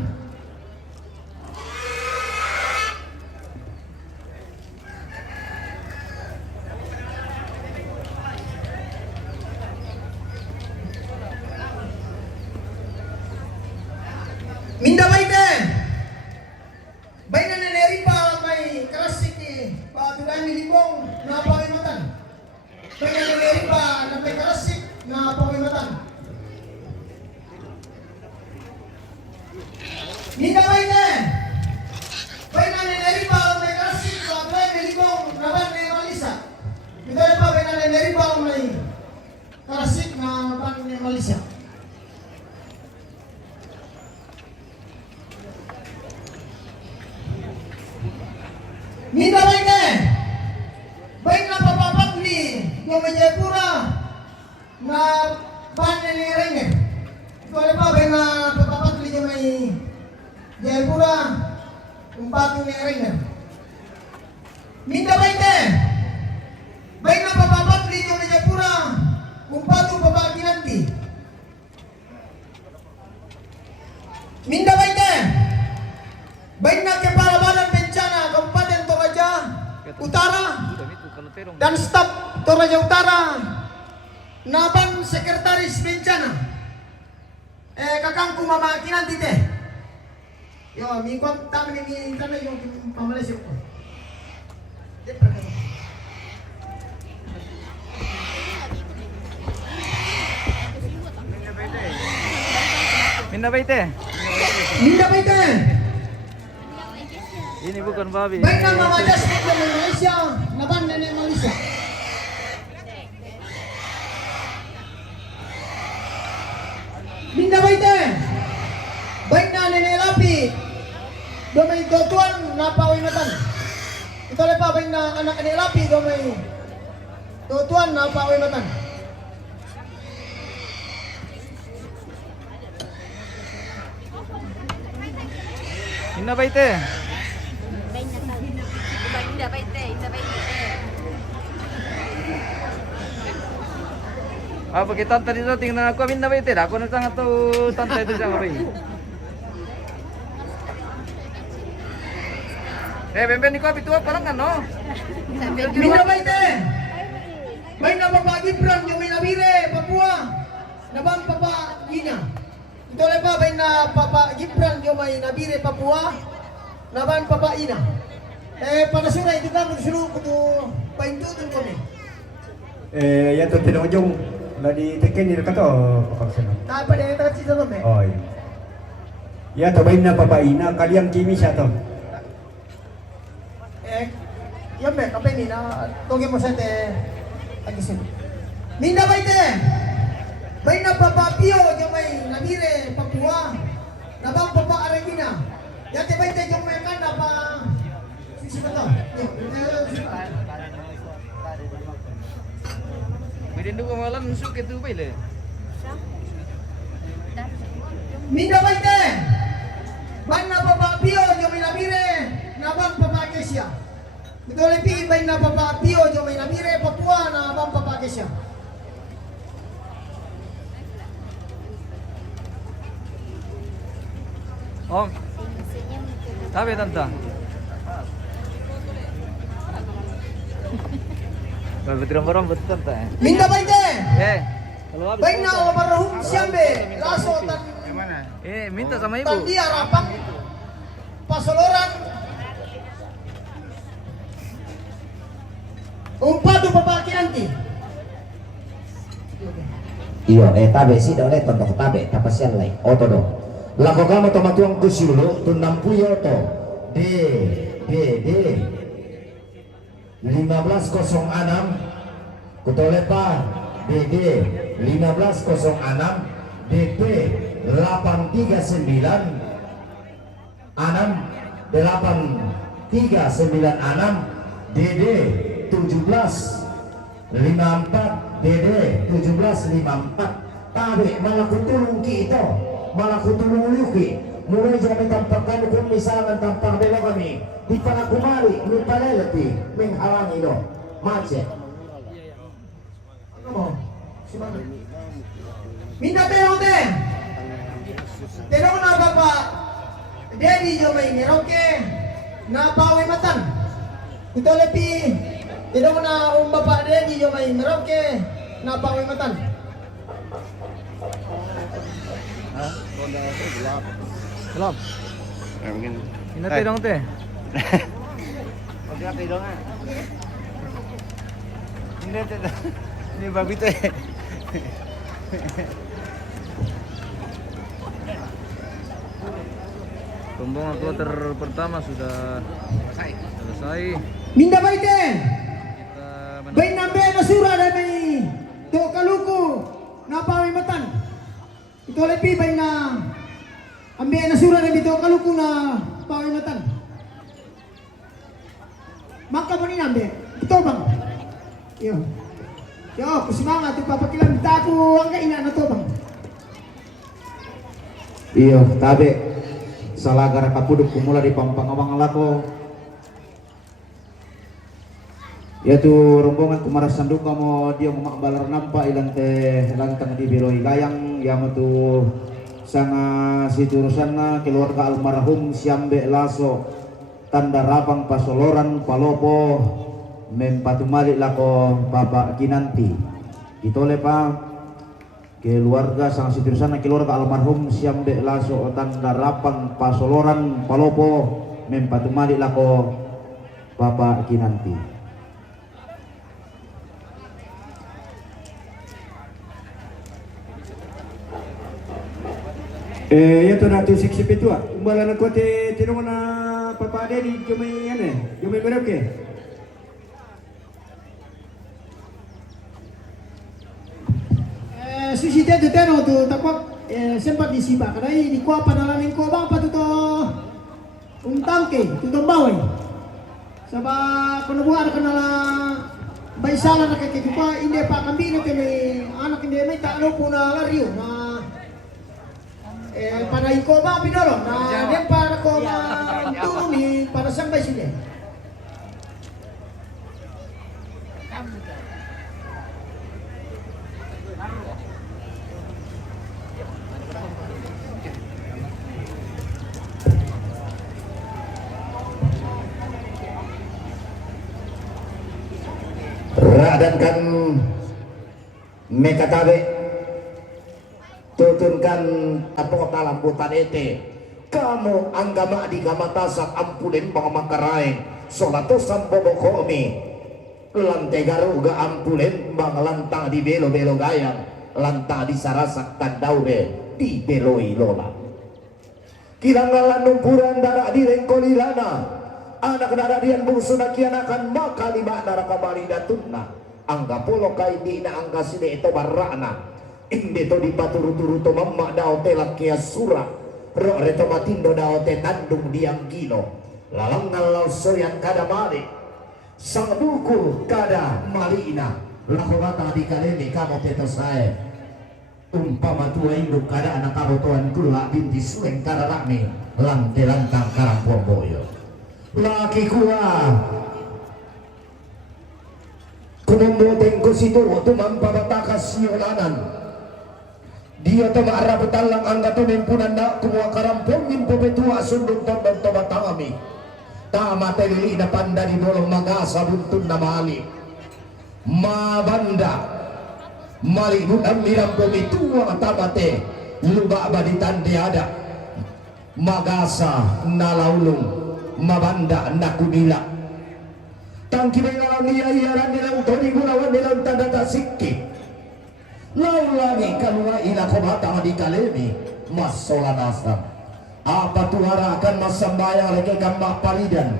Minda baite. Baina neneri pa may karasiki pa tulay milibong na pawimatan. Baina neneri pa na may karasik na pawimatan. Minda baite. Baina neneri pa may karasik pa tulay milibong na ban ni Malisa. Minda pa baina neneri pa may karasik na ban ni Malisa. Minda baite. Baik na papapak ni yung may Jayapura na ban ni Rainer. Ito pa baik na papapak ni yung may Jayapura yung bato ni Rainer. Minda baite. Baik na papapak ni yung may Jayapura yung bato papaki nanti. Minda baite. Baik na kepala badan bencana Kabupaten Toraja Utara dan staf Toraja Utara naban sekretaris bencana kakangku mama kinanti teh yo mingguan tamu ini tanah yung pamalaysia ko Minda baite. Minda baite. Ini bukan babi. Baik nama Majas dari Malaysia, naban nenek Malaysia. Minda baite. Baik na nenek lapi. Domay dotuan napawi matan. Ito lepa baik na anak nenek lapi domay dotuan napawi matan. Minda baite. Indah baite. Apa kita tadi tu tinggal aku minda baite. Aku nak sangat tu santai tu jangan bayi. Bemben ni kau itu apa orang kan no? Minda baite. Baik na Papa Gibran yung may nabire Papua. Naban Papa Gina. Ito lepa baik na Papa Gibran yung may nabire Papua. Naban Papa Ina. Pada sura itu kan disuruh kudu paintutun kami. Ya tuh tidak ujung lagi tekan ni kata apa sana. Tak pada yang tak cerita kami. Oh iya. Ya tuh baik na Papa Ina kalian kimi siya to. Yan be kape ni na toge mo sa te agisin. Minda baite. Bay na papapio yung may nabire Papua. Nabang papa Argentina. Yate bay tayo yung may kanda pa. Sisi ba to? Pwede nyo kamalan masuk itu pala. Minda bay te. Bay na papapio yung may nabire. Nabang papa Acacia. Ito lipi bay na papapio yung may nabire Papua. Nabang papa Acacia. Om. Sabi tanta. Betul orang betul tanta. Minda bay te. Kalau habis. Bay na obarahum siyambe. Laso tan. Minta sama ibu. Tandia rapang. Pasoloran. Umpado papaki nanti. Iyo, tabe sih dole tontok tabe tapasian lai. Oto do. Lako kamo tomatuang kusyulo tunampuyo to. D 1506 kutole pa DD 1506 DP 839 DD 1754 DD 1754 tabe malah kutulung ki ito malah kutulung yuki mulai jangan tampak kami kung misalkan tampak belo kami di panakumari ni panelati menghalangi do macet Minda tenong te. Tenong na bapa. Dedi jo may meroke na pawe matan. Ito lepi. Tenong na bapa dedi jo may meroke na pawe matan. Salam. Inate dong teh. Oke, dong. Ini babi teh. Rombongan kloter pertama sudah selesai. Minda baite. Kita Bay nambe na sura na may to kaluku na pawe matan. Ito lepi bay na ambe na sura na bito kaluku na pawe matan. Maka mo ni nambe. Ito bang. Yo. Yo, kusimanga tu papakilan taku ang kaina na to bang. iyo tabe salah gara kapuduk kumula di pampangawang lako yaitu rombongan kumaras sanduka mo dia memakbalar nampak ilang teh lantang di beloi layang yang tu sanga siturusanna keluarga almarhum Siambe Laso tanda rapang pasoloran palopo mempatumalik lako Bapak Kinanti ditole pa keluarga sang siturusanna keluarga almarhum Siambe Laso tanda rapang pasoloran palopo mempatumalik lako Bapak Kinanti. Yato na tu siksi petua. Umbala na ko te tinong na papade di jumay jumay berap ke. Sisi tu teno tu tapak sempat disipa kadai di kuapa dalam ko bang patu to untangke tu tombawai. Sabab penubuhan kenala baisala na kake kupa inde pa kambino te may anak inde may talo puna lariu na pada iko ba pinolo na dia para ko turun ni para sampai sini. Radankan mekatabe tutunkan apok dalam putan ete kamu anggama di kamatasak ampunin mga makarain solato sampo bokomi lantai garuga ampunin mga lantang di belo-belo gayang lantang di sarasak tandaure di beloi lola kilangalan numpuran darah di rengkolilana anak daradian bungsu nakianakan maka lima naraka balidatuna angga polo kay di na angga sini ito barana inde to di paturu-turu to mamma dao te lakia sura ro reto matindo dao te tandung diang gino lalang nalau soyan kada mali sang buku kada malina lakobata di kalemi kamu teto saya umpama tua induk kada anak kamu tuan kula binti sueng kada rame lante lantang karang pomboyo laki kuah kumemboteng ko situ tumang pabatakas yolanan dia to maara betalang angga to mempunan na kumua karampong min pepetua sundung tondong to batangami tama telili na panda di bolong magasa buntun na mali mabanda mali budang miram pepetua tamate luba baditan di ada magasa nalaulung mabanda nakunila tangki mengalang iya nilang toni gunawan nilang tanda tasikki laulani kalua ila komata di kalemi masola nasam apa tuara akan masambaya leke kambak palidan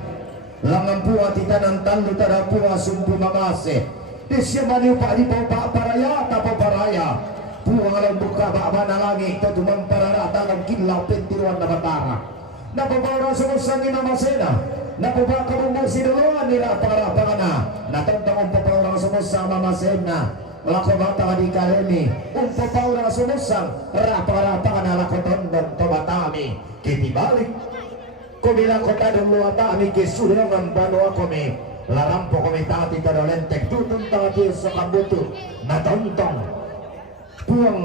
langan puwa titanan tandu tada puwa sumpu mamase desya mani upa di popa paraya tapa paraya puwa lang buka bak manalangi to tumang parara talang kilau pentiruan na batara napabara sumusangi mamasena napabaka mong sinuloan nila para pangana natantang papaurang sumusama mamasena lakobata di kalemi papaurang sumusang rapa-rapa kana lakotondong tobatami kiti balik kumila kota dulu atami kisulangan bano kami larampo kami tati tadolentek tutun tati sokambutu natontong puang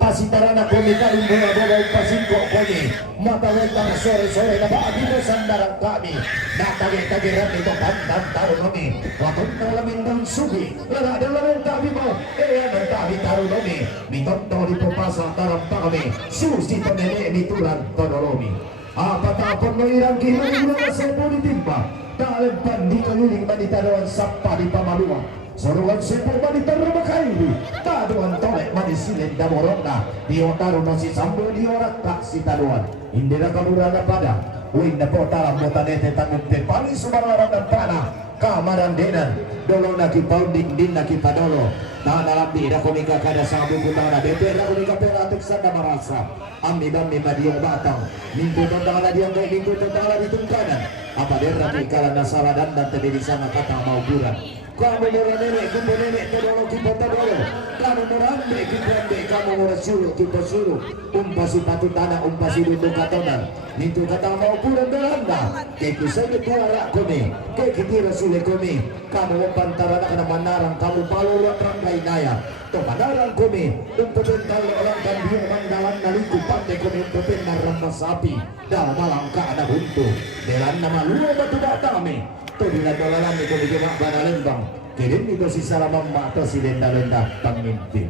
pasitarana kami kaling bola pasingko kami mata wetang sore-sore na baagi mo sandarang kami natagi-tagiran ito pandan taro kami wakong nalamin ng sugi lala dalamin kami mo ang tabi taro kami mitonto di pupasa tarang pa kami susi pamene mitulan tonolomi apatapon mo irang kinuling mga sepo di timba talempan di kaliling manitaruan sapa di pamaluan Soruan sepo manitaro makaili taduan tolek manisilin damorona diotaro no si sambo diorak tak si taduan indira kamurana pada uing na po talang botanete tanong pepali sumararang ng pana kamaran denan dolo nakipaunding din nakipadolo nanalabdi na kumika kada sa bubutan na beber na kumika peratik sa damarasa ambi-bambi madiyong batang minggu tentang na diyang kay minggu tentang na ditungkanan apa dera kikalan na saladan dan tadi di sana katang mauburan kamu meranere kumbo nene todolo kipo todolo kamu merambe kipo kamu merasulu kipo sulu umpasi patutana umpasi dundu katonan nintu kata mau pulang belanda keku saja tuara kome kekitira sule kome kamu pantara kana manarang kamu palura ranggai naya to manarang kome umpetental orang dan biong mandalan naliku pante kome umpetentar rampas sapi dalam malang ka ada buntu delan nama luar batu batame to dinadolalan ni kome gemak banalembang kirim itu si salamamba atau si lenda-lenda pangimpi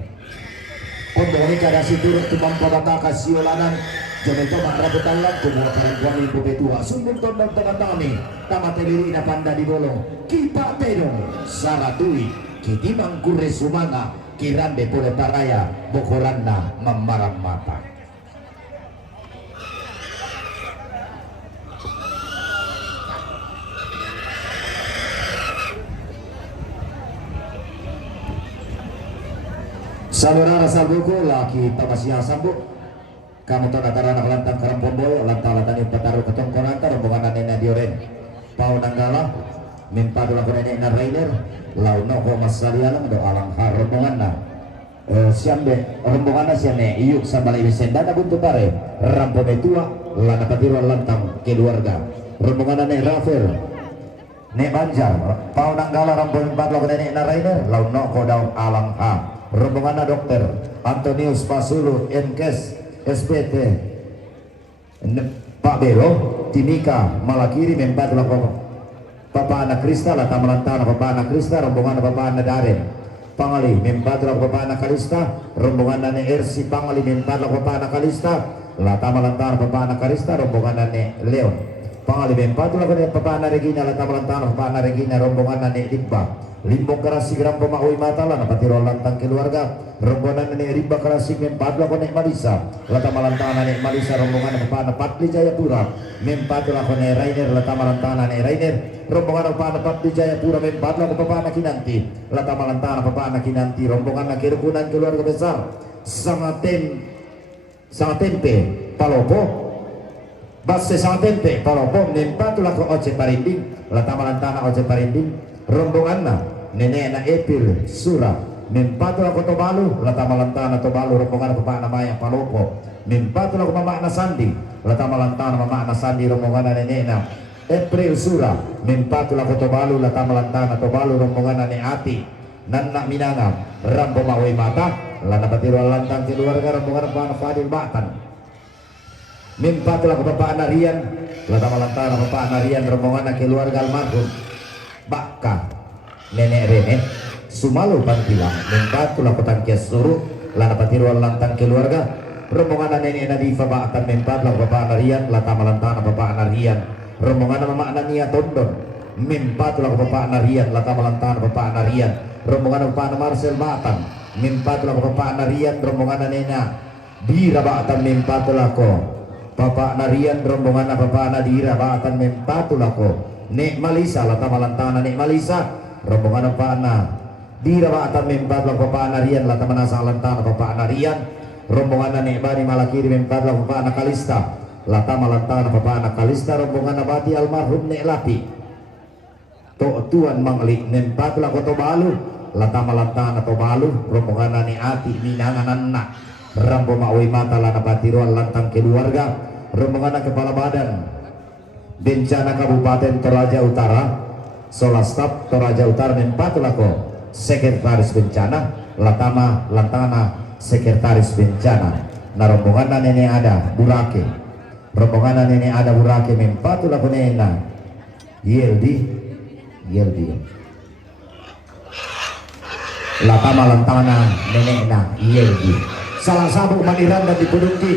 kondori kada si turut tumang pabataka siolanan jangan to makrabutan lang kumuha karang kuang ibu betua sundong tondong tangan kami tamateli na panda di bolong kipa pedong saratui kitimang kure sumanga kirande poletaraya bokoranda mamaram mata saudara salbuku laki tamasya sambu kamu to natarana lantang karampon boyo lantang lantang pataru ketongkonan tar rombongan nena dioren pau nanggala minta dulu ko nena rider lau no ko masalialang do alang har rombongan na siambe rombongan na siane iyuk sambali wisenda na buntu pare rampo betua lana patiruan lantang keluarga rombongan na Rafael ne Banjar pau nanggala rampo minta dulu ko nena rider lau no ko daun alang ha rombongan dokter Antonius Pasulu Enkes SPT Pak Belo Timika Malakiri mempat lako Papa anak Krista lah tamalantana Papa anak Krista rombongan Papa anak Daren Pangali mempat lako Papa anak Krista rombongan nane Ersi Pangali mempat lako Papa anak Krista lah tamalantana Papa anak Krista rombongan nane Leon Pangali mempat la kone papana regina la tamalan tanah papana regina rombongan nane ribba limbong kerasi geram pemaui mata la napati rolan tang keluarga rombongan nane ribba kerasi mempat la kone malisa la tamalan tanah nane malisa rombongan papana Patli Jayapura mempat la kone Rainer la tamalan tanah nane Rainer rombongan papana Patli Jayapura mempat la papana Kinanti la tamalan tanah papana Kinanti rombongan kerukunan keluarga besar Sangatempe Palopo Basse Sangatempe Palopo nempatula ko Oce Parinding la tamalan tanah Oce Parinding rombongan na Nene na Epil Sura nempatula ko Tobalu la tamalan tanah Tobalu rombongan Papa Maya Palopo nempatula ko Mama na Sandi la tamalan tanah Mama na Sandi rombongan na Nene na April Sura nempatula ko Tobalu la tamalan tanah Tobalu rombongan na Ne Ati Nana Minanga Rambo Maui Mata la napatiro lantang keluarga rombongan Papa Fadil Batan mimpatlah ke Bapak Anarian la tamalantana Bapak Anarian rombongan keluarga almarhum Bakka Nenek Rene Sumalu Pantila mimpatlah ke Tangkias Suruh la napatiro lantang keluarga rombongan Nenek Nadifa Batan mimpatlah ke Bapak Anarian la tamalantana Bapak Anarian rombongan Mama Anania Tondon mimpatlah ke Bapak Anarian la tamalantana Bapak Anarian rombongan Bapak Marcel Batan mimpatlah ke Bapak Anarian rombongan Nena Dira Batan mimpatlah ko Bapak Narian rombongan Bapak Nadira Batan mimpatlah ko Nek Malisa la tamalantana Nek Malisa rombongan Bapak Dira Batan mimpatlah Bapak Narian la tamanasa lantana Bapak Narian rombongan Nek Bani Malakiri mimpatlah Bapak Kalista la tamalantana Bapak Kalista rombongan Bati almarhum Nek Lati to tuan mangli nempatlah ko Tobalu la tamalantana Tobalu rombongan Nek Ati minangan anak Rambo Maui Mata la napatiruan lantang keluarga rombongan kepala badan bencana Kabupaten Toraja Utara Solastap Toraja Utara nempatlah ko sekretaris bencana latama lantana sekretaris bencana na rombongan Nene ada Burake rombongan Nene ada Burake nempatlah ko Nena Yeldi latama lantana Nene na Yeldi salah sabuk maniran dan dipuduki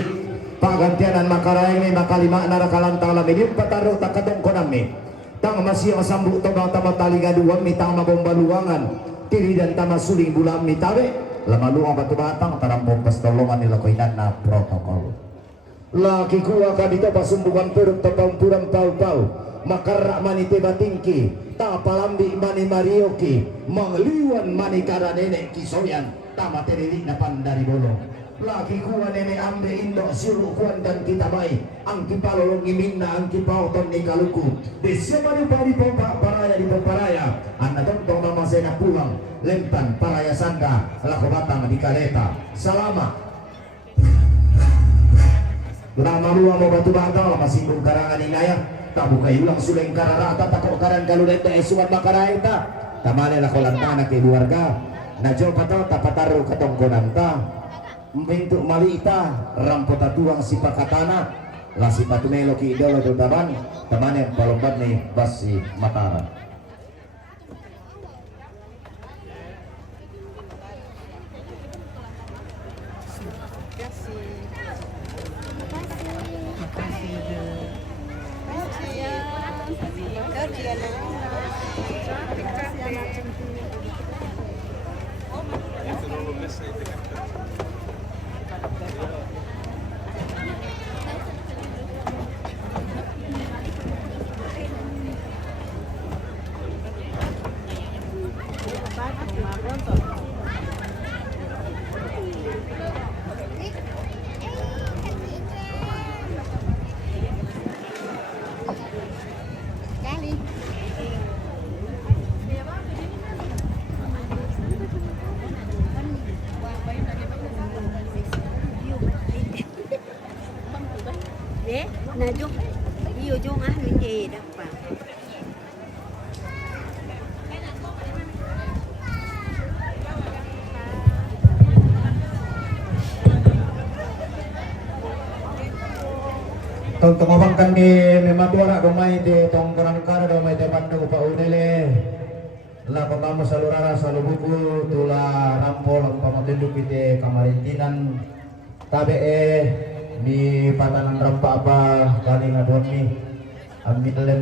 pagantianan makarayang makalima narakalantang laminin pataruh takatong konami tang masih masambuk tobang tama tali gaduang mitang mabomba luangan tiri dan tama suling bulan mitawe lama luang batu batang tarang bompas tolongan nila koinan na protokol laki kuwa kadito pasumbukan perut topang purang pau-pau makarak manite batingki tapalambi mani marioki mangliwan mani karanene kisoyan tama terilik na pandari bolong laki kuwa nene ambe indo siru kuan dan kita baik angki palolong iminna angki pauton ni kaluku desya mani pari pompa paraya di pomparaya anda tontong mama sena pulang lempan paraya sanda lako batang di kaleta salama lama luang mau batu batang lama singgung karangan inaya tak buka ulang suleng kararata takok karan kaluleta esuan makaraya ta tamale lako lantana keluarga najol patau tapataru katongkonanta bentuk malita rampota tuang sipakatana la sipatumelo ki idolo dodaban tamane palombat nih basi Mataram Najung, iyo jung ah nunje dah pa. Tong tumabangkan ni Mematura domay di tong Karangkara domay di Pandu pa unele la pamamo salurara salubukul tula rampol ang pamatinduk iti kamarintinan tabe ni patanan rampa apa kali ngadon ni ambil lem